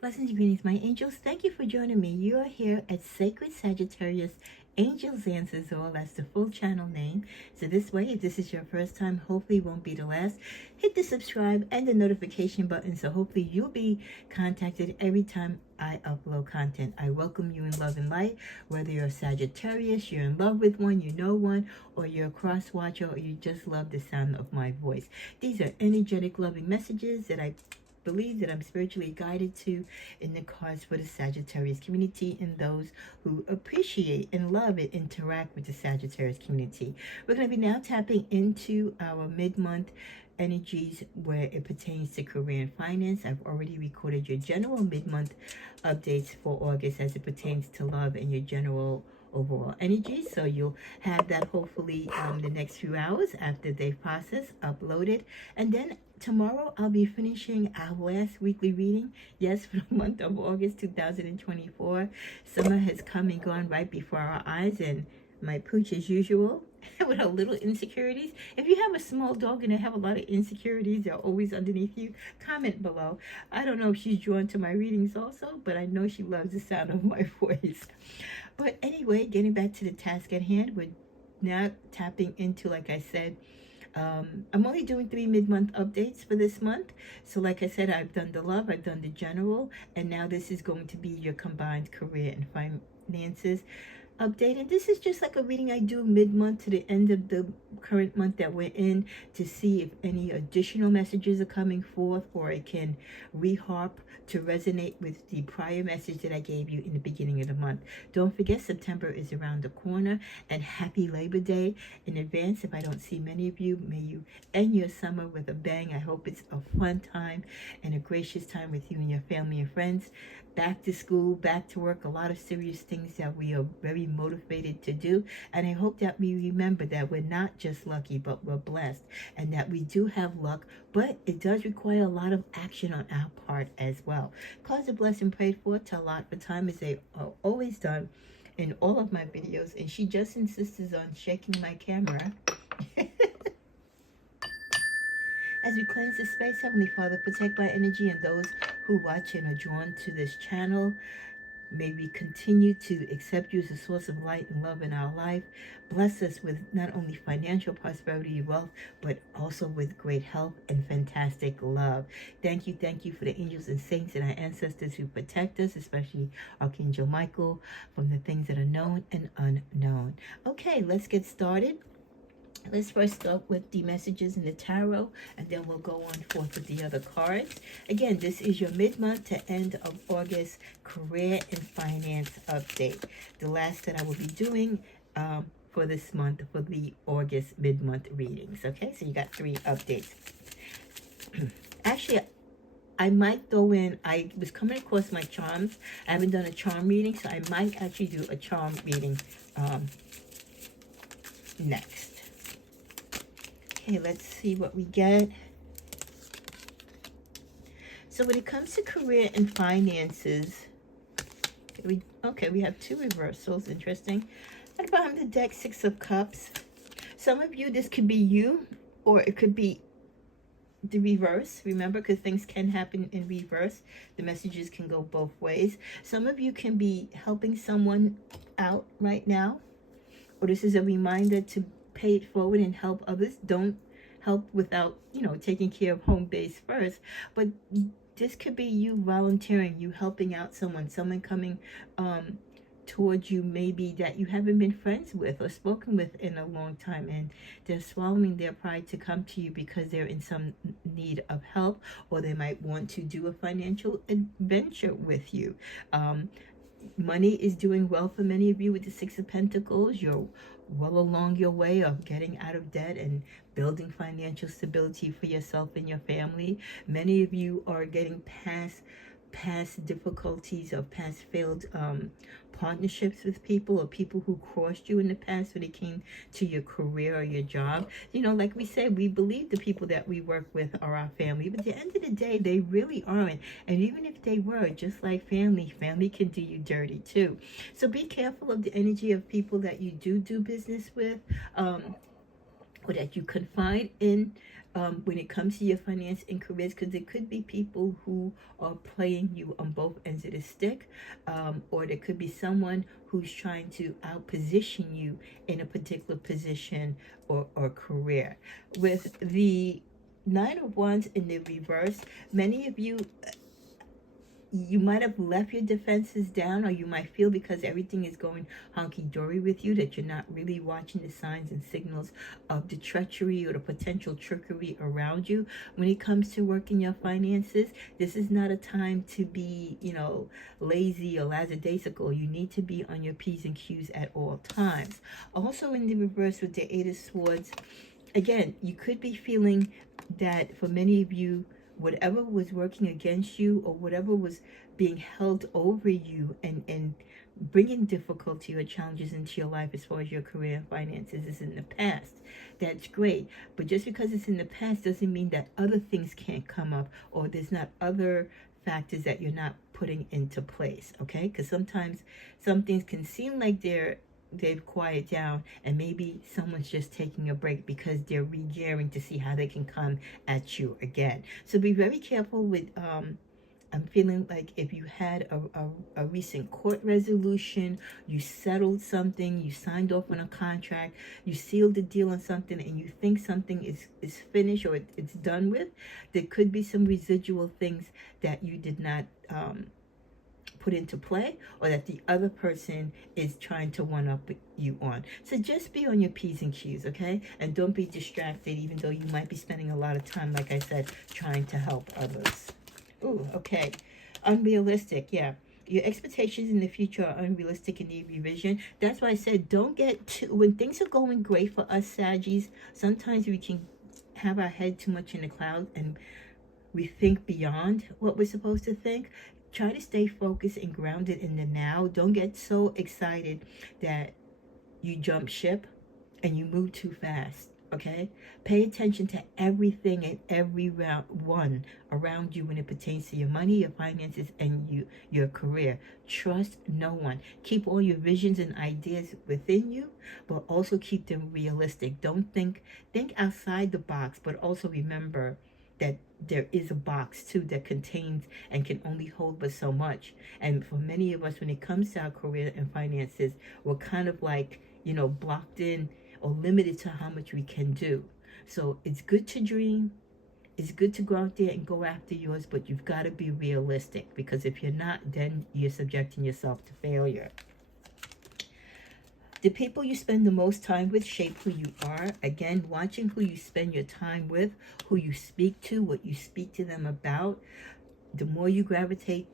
Blessings and greetings, my angels. Thank you for joining me. You are here at Sacred Sagittarius Angels Answers All. That's the full channel name. So this way, if this is your first time, hopefully it won't be the last. Hit the subscribe and the notification button so hopefully you'll be contacted every time I upload content. I welcome you in love and light, whether you're a Sagittarius, you're in love with one, you know one, or you're a cross watcher, or you just love the sound of my voice. These are energetic, loving messages that I believe that I'm spiritually guided to in the cards for the Sagittarius community and those who appreciate and love and interact with the Sagittarius community. We're going to be now tapping into our mid-month energies where it pertains to career and finance. I've already recorded your general mid-month updates for August as it pertains to love and your general overall energy, so you'll have that hopefully the next few hours after they've processed, uploaded, and then tomorrow I'll be finishing our last weekly reading, yes, for the month of August 2024. Summer has come and gone right before our eyes, and my pooch, as usual, with her little insecurities. If you have a small dog and they have a lot of insecurities, they're always underneath you, comment below. I don't know if she's drawn to my readings also, but I know she loves the sound of my voice. But anyway, getting back to the task at hand, we're now tapping into, like I said, I'm only doing 3 mid-month updates for this month. So like I said, I've done the love, I've done the general, and now this is going to be your combined career and finances update. And this is just like a reading I do mid-month to the end of the current month that we're in, to see if any additional messages are coming forth, or it can reharp to resonate with the prior message that I gave you in the beginning of the month. Don't forget, September is around the corner, and happy Labor Day in advance. If I don't see many of you, may you end your summer with a bang. I hope it's a fun time and a gracious time with you and your family and friends. Back to school, back to work, a lot of serious things that we are very motivated to do. And I hope that we remember that we're not just lucky, but we're blessed, and that we do have luck, but it does require a lot of action on our part as well. Cause a blessing prayed for to allot for time, as they are always done in all of my videos. And she just insists on shaking my camera. As we cleanse this space, Heavenly Father, protect my energy and those who watch and are drawn to this channel. May we continue to accept you as a source of light and love in our life. Bless us with not only financial prosperity, wealth, but also with great health and fantastic love. Thank you for the angels and saints and our ancestors who protect us, especially Archangel Michael, from the things that are known and unknown. Okay, let's get started. Let's first start with the messages in the tarot, and then we'll go on forth with the other cards. Again, this is your mid-month to end of August career and finance update. The last that I will be doing for this month for the August mid-month readings. Okay, so you got 3 updates. Actually, I might throw in, I was coming across my charms. I haven't done a charm reading, so I might actually do a charm reading next. Okay, let's see what we get. So when it comes to career and finances, we have 2 reversals. Interesting. At the bottom of the deck, 6 of Cups. Some of you, this could be you, or it could be the reverse. Remember, because things can happen in reverse. The messages can go both ways. Some of you can be helping someone out right now, or this is a reminder to pay it forward and help others. Don't help without, taking care of home base first. But this could be you volunteering, you helping out someone coming towards you, maybe that you haven't been friends with or spoken with in a long time, and they're swallowing their pride to come to you because they're in some need of help, or they might want to do a financial adventure with you. Money is doing well for many of you with the 6 of Pentacles. You're well along your way of getting out of debt and building financial stability for yourself and your family. Many of you are getting past difficulties or past failed partnerships with people, or people who crossed you in the past when it came to your career or your job. Like we say, we believe the people that we work with are our family, but at the end of the day, they really aren't. And even if they were, just like family can do you dirty too. So be careful of the energy of people that you do business with, or that you confide in when it comes to your finance and careers, because there could be people who are playing you on both ends of the stick, or there could be someone who's trying to outposition you in a particular position or career. With the Nine of Wands in the reverse, many of you might have left your defenses down, or you might feel because everything is going hunky-dory with you that you're not really watching the signs and signals of the treachery or the potential trickery around you. When it comes to working your finances, this is not a time to be, lazy or lackadaisical. You need to be on your P's and Q's at all times. Also in the reverse with the Eight of Swords, again, you could be feeling that for many of you, whatever was working against you or whatever was being held over you and bringing difficulty or challenges into your life as far as your career and finances is in the past. That's great. But just because it's in the past doesn't mean that other things can't come up or there's not other factors that you're not putting into place, okay? Because sometimes some things can seem like they've quieted down and maybe someone's just taking a break because they're re-gearing to see how they can come at you again. So be very careful with I'm feeling like if you had a recent court resolution, you settled something, you signed off on a contract, you sealed the deal on something, and you think something is finished or it's done with, there could be some residual things that you did not put into play, or that the other person is trying to one up you on. So just be on your P's and Q's, okay? And don't be distracted, even though you might be spending a lot of time, like I said, trying to help others. Ooh, okay. Unrealistic, yeah. Your expectations in the future are unrealistic and need revision. That's why I said don't get too, when things are going great for us Saggies, sometimes we can have our head too much in the clouds and we think beyond what we're supposed to think. Try to stay focused and grounded in the now. Don't get so excited that you jump ship and you move too fast, okay? Pay attention to everything and everyone around you when it pertains to your money, your finances, and your career. Trust no one. Keep all your visions and ideas within you, but also keep them realistic. Don't think outside the box, but also remember that there is a box too that contains and can only hold but so much. And for many of us, when it comes to our career and finances, we're kind of like, blocked in or limited to how much we can do. So it's good to dream. It's good to go out there and go after yours, but you've got to be realistic, because if you're not, then you're subjecting yourself to failure. The people you spend the most time with shape who you are. Again, watching who you spend your time with, who you speak to, what you speak to them about. The more you gravitate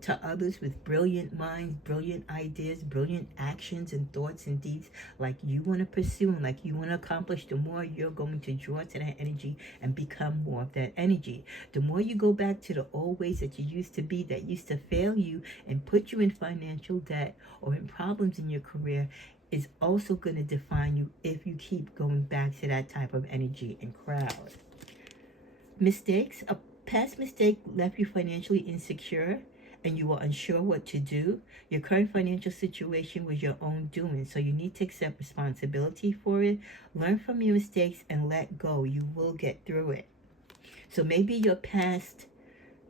to others with brilliant minds, brilliant ideas, brilliant actions and thoughts and deeds like you want to pursue and like you want to accomplish, the more you're going to draw to that energy and become more of that energy. The more you go back to the old ways that you used to be, that used to fail you and put you in financial debt or in problems in your career, is also going to define you if you keep going back to that type of energy and crowd. Mistakes. A past mistake left you financially insecure and you were unsure what to do. Your current financial situation was your own doing, so you need to accept responsibility for it. Learn from your mistakes and let go. You will get through it. So maybe your past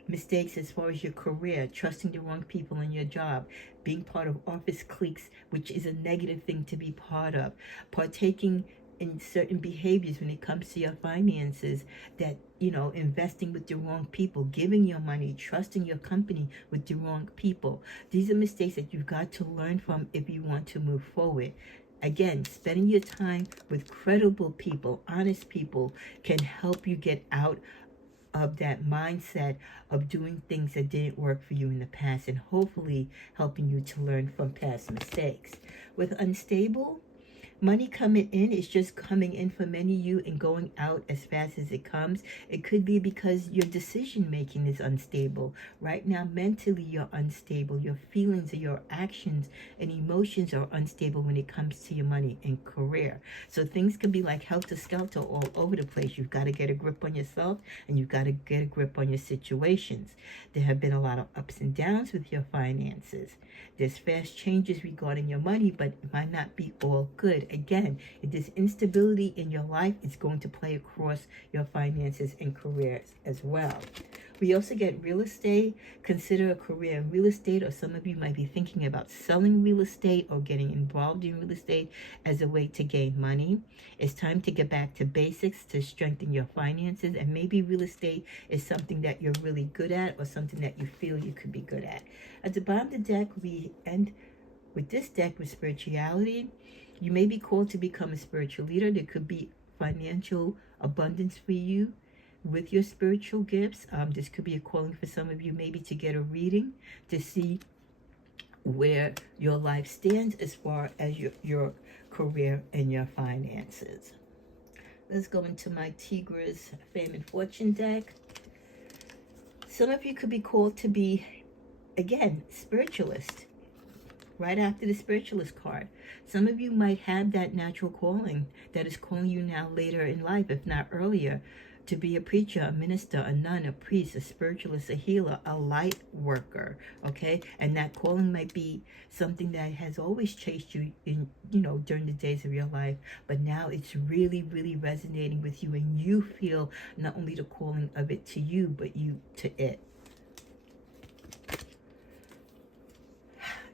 mistakes as far as your career, trusting the wrong people in your job, being part of office cliques, which is a negative thing to be part of, partaking in certain behaviors when it comes to your finances, that, investing with the wrong people, giving your money, trusting your company with the wrong people. These are mistakes that you've got to learn from if you want to move forward. Again, spending your time with credible people, honest people, can help you get out of that mindset of doing things that didn't work for you in the past, and hopefully helping you to learn from past mistakes. With unstable, money coming in is just coming in for many of you and going out as fast as it comes. It could be because your decision making is unstable. Right now, mentally, you're unstable. Your feelings or your actions and emotions are unstable when it comes to your money and career. So things can be like helter-skelter all over the place. You've got to get a grip on yourself and you've got to get a grip on your situations. There have been a lot of ups and downs with your finances. There's fast changes regarding your money, but it might not be all good But again, if there's instability in your life, it's going to play across your finances and careers as well. We also get real estate. Consider a career in real estate, or some of you might be thinking about selling real estate or getting involved in real estate as a way to gain money. It's time to get back to basics to strengthen your finances, and maybe real estate is something that you're really good at or something that you feel you could be good at. At the bottom of the deck, we end with this deck with spirituality. You may be called to become a spiritual leader. There could be financial abundance for you with your spiritual gifts. This could be a calling for some of you, maybe to get a reading to see where your life stands as far as your career and your finances. Let's go into my Tigra's Fame and Fortune deck. Some of you could be called to be, again, spiritualist. Right after the spiritualist card, some of you might have that natural calling that is calling you now later in life, if not earlier, to be a preacher, a minister, a nun, a priest, a spiritualist, a healer, a light worker, okay? And that calling might be something that has always chased you in, during the days of your life, but now it's really, really resonating with you, and you feel not only the calling of it to you, but you to it.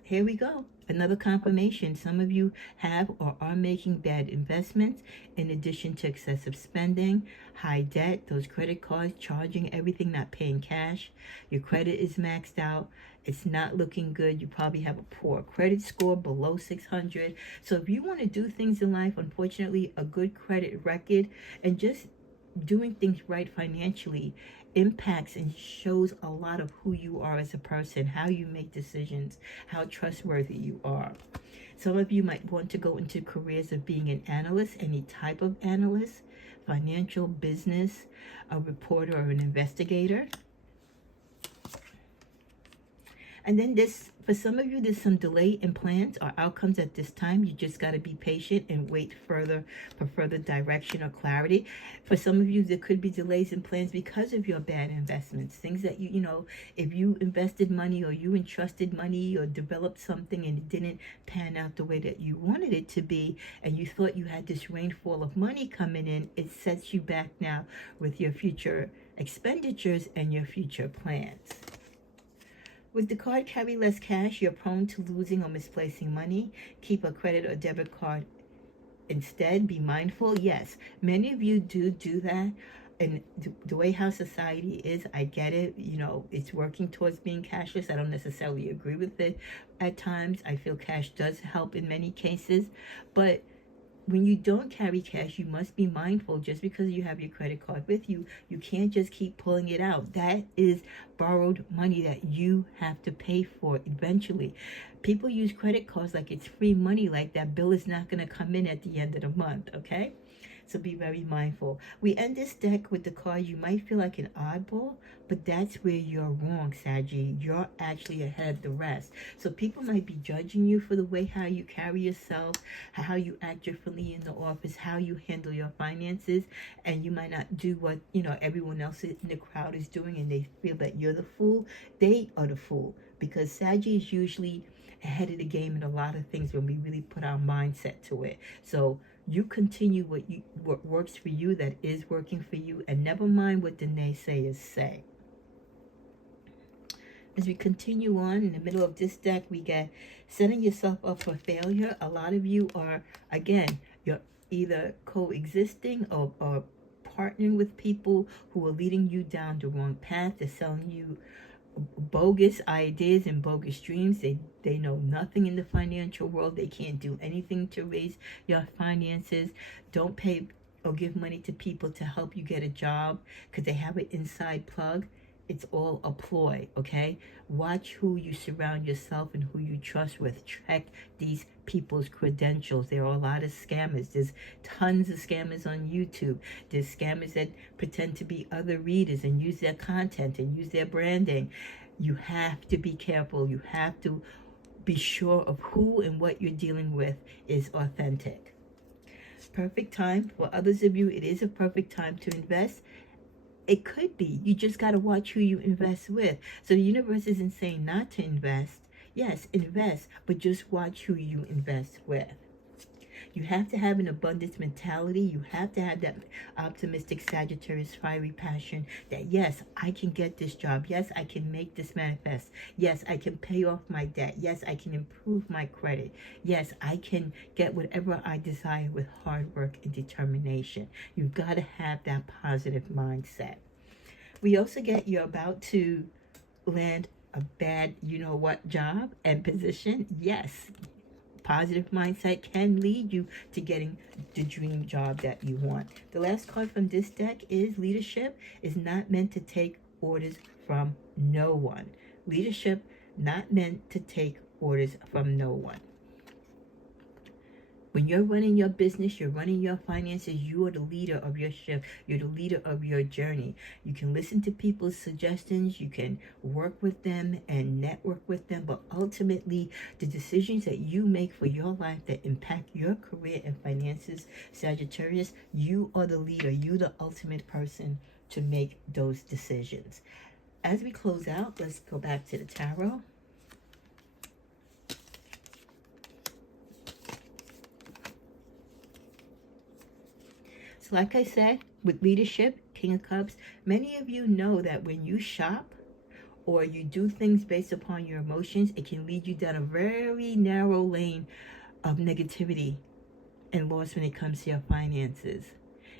Here we go. Another confirmation. Some of you have or are making bad investments in addition to excessive spending, high debt, those credit cards, charging everything, not paying cash. Your credit is maxed out. It's not looking good. You probably have a poor credit score below 600. So if you want to do things in life, unfortunately, a good credit record and just doing things right financially impacts and shows a lot of who you are as a person, how you make decisions, how trustworthy you are. Some of you might want to go into careers of being an analyst, any type of analyst, financial, business, a reporter, or an investigator. And then for some of you, there's some delay in plans or outcomes at this time. You just got to be patient and wait for further direction or clarity. For some of you, there could be delays in plans because of your bad investments. Things that if you invested money or you entrusted money or developed something and it didn't pan out the way that you wanted it to be, and you thought you had this rainfall of money coming in, it sets you back now with your future expenditures and your future plans. With the card Carry Less Cash, you're prone to losing or misplacing money. Keep a credit or debit card instead. Be mindful. Yes, many of you do that. And the way how society is, I get it. It's working towards being cashless. I don't necessarily agree with it at times. I feel cash does help in many cases. But when you don't carry cash, you must be mindful. Just because you have your credit card with you, you can't just keep pulling it out. That is borrowed money that you have to pay for eventually. People use credit cards like it's free money, like that bill is not going to come in at the end of the month, okay? So be very mindful. We end this deck with the card, you might feel like an oddball, but that's where you're wrong, Saggy. You're actually ahead of the rest. So people might be judging you for the way how you carry yourself, how you act differently in the office, how you handle your finances, and you might not do what everyone else in the crowd is doing, and they feel that you're the fool. They are the fool, because Saggy is usually ahead of the game in a lot of things when we really put our mindset to it. So you continue what works for you, that is working for you, and never mind what the naysayers say. As we continue on, in the middle of this deck, we get setting yourself up for failure. A lot of you are, again, you're either coexisting or partnering with people who are leading you down the wrong path. They're selling you bogus ideas and bogus dreams. They know nothing in the financial world. They can't do anything to raise your finances. Don't pay or give money to people to help you get a job because they have an inside plug. It's all a ploy, okay? Watch who you surround yourself and who you trust with. Check these people's credentials. There are a lot of scammers. There's tons of scammers on YouTube. There's scammers that pretend to be other readers and use their content and use their branding. You have to be careful. You have to be sure of who and what you're dealing with is authentic. Perfect time. For others of you, it is a perfect time to invest. It could be. You just got to watch who you invest with. So the universe isn't saying not to invest. Yes, invest, but just watch who you invest with. You have to have an abundance mentality. You have to have that optimistic Sagittarius fiery passion that, yes, I can get this job. Yes, I can make this manifest. Yes, I can pay off my debt. Yes, I can improve my credit. Yes, I can get whatever I desire with hard work and determination. You've got to have that positive mindset. We also get you're about to land a bad, you know what, job and position. Yes, positive mindset can lead you to getting the dream job that you want. The last card from this deck is leadership is not meant to take orders from no one. Leadership not meant to take orders from no one. When you're running your business, you're running your finances, you are the leader of your ship. You're the leader of your journey. You can listen to people's suggestions. You can work with them and network with them. But ultimately, the decisions that you make for your life that impact your career and finances, Sagittarius, you are the leader. You're the ultimate person to make those decisions. As we close out, let's go back to the tarot. So like I said, with leadership, King of Cups, many of you know that when you shop or you do things based upon your emotions, it can lead you down a very narrow lane of negativity and loss when it comes to your finances.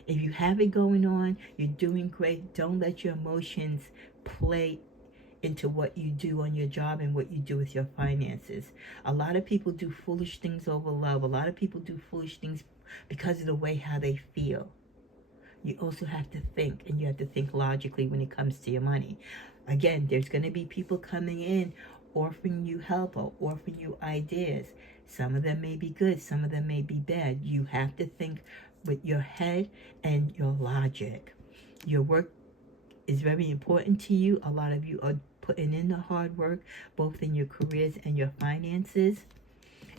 If you have it going on, you're doing great. Don't let your emotions play into what you do on your job and what you do with your finances. A lot of people do foolish things over love. A lot of people do foolish things because of the way how they feel. You also have to think, and you have to think logically when it comes to your money. Again, there's going to be people coming in offering you help or offering you ideas. Some of them may be good, some of them may be bad. You have to think with your head and your logic. Your work is very important to you. A lot of you are putting in the hard work, both in your careers and your finances.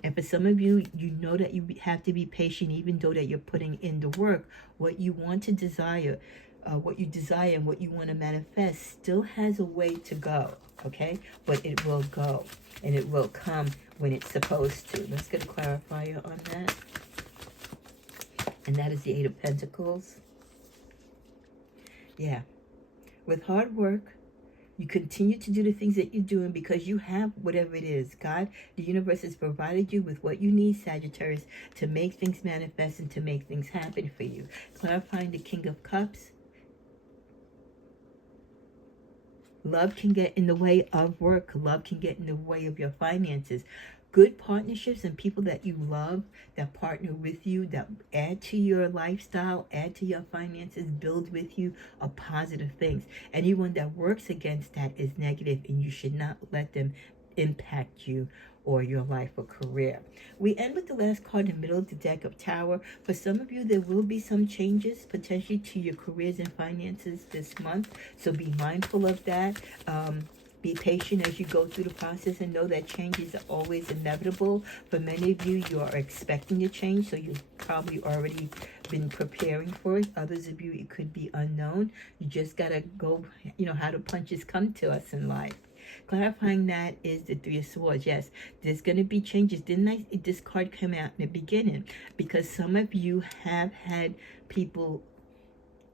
And for some of you, you know that you have to be patient, even though that you're putting in the work. What you want to desire, what you desire and what you want to manifest still has a way to go, okay? But it will go, and it will come when it's supposed to. Let's get a clarifier on that. And that is the Eight of Pentacles. Yeah. With hard work, you continue to do the things that you're doing because you have whatever it is. God, the universe has provided you with what you need, Sagittarius, to make things manifest and to make things happen for you. Clarifying the King of Cups. Love can get in the way of work. Love can get in the way of your finances. Good partnerships and people that you love, that partner with you, that add to your lifestyle, add to your finances, build with you, are positive things. Anyone that works against that is negative, and you should not let them impact you or your life or career. We end with the last card in the middle of the deck of Tower. For some of you, there will be some changes potentially to your careers and finances this month, so be mindful of that. Be patient as you go through the process and know that changes are always inevitable. For many of you, you are expecting a change, so you've probably already been preparing for it. Others of you, it could be unknown. You just got to go, you know, how the punches come to us in life. Clarifying that is the Three of Swords. Yes, there's going to be changes. This card come out in the beginning? Because some of you have had people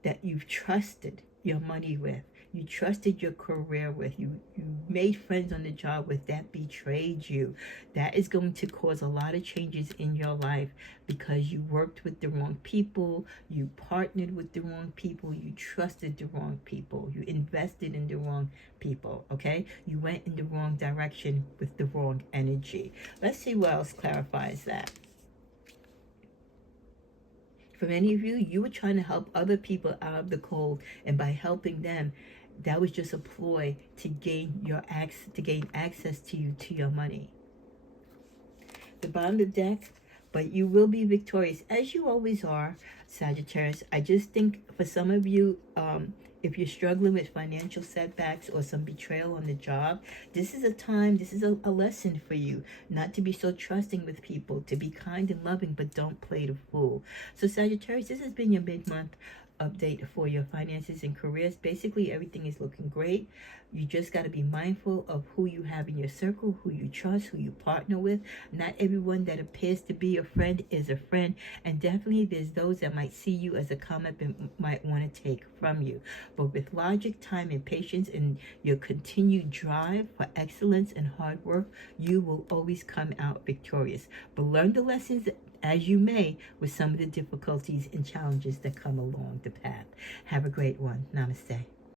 that you've trusted your money with. You trusted your career with. You made friends on the job with that betrayed you. That is going to cause a lot of changes in your life because you worked with the wrong people. You partnered with the wrong people. You trusted the wrong people. You invested in the wrong people, okay? You went in the wrong direction with the wrong energy. Let's see what else clarifies that. For many of you, you were trying to help other people out of the cold, and by helping them, that was just a ploy to gain access to your money. The bottom of the deck, but you will be victorious, as you always are, Sagittarius. I just think for some of you, if you're struggling with financial setbacks or some betrayal on the job, this is a lesson for you not to be so trusting with people, to be kind and loving, but don't play the fool. So Sagittarius, this has been your mid-month update for your finances and careers. Basically, everything is looking great. You just got to be mindful of who you have in your circle, who you trust, who you partner with. Not everyone that appears to be a friend is a friend. And definitely there's those that might see you as a come up and might want to take from you. But with logic, time, and patience, and your continued drive for excellence and hard work, you will always come out victorious. But learn the lessons as you may with some of the difficulties and challenges that come along the path. Have a great one. Namaste.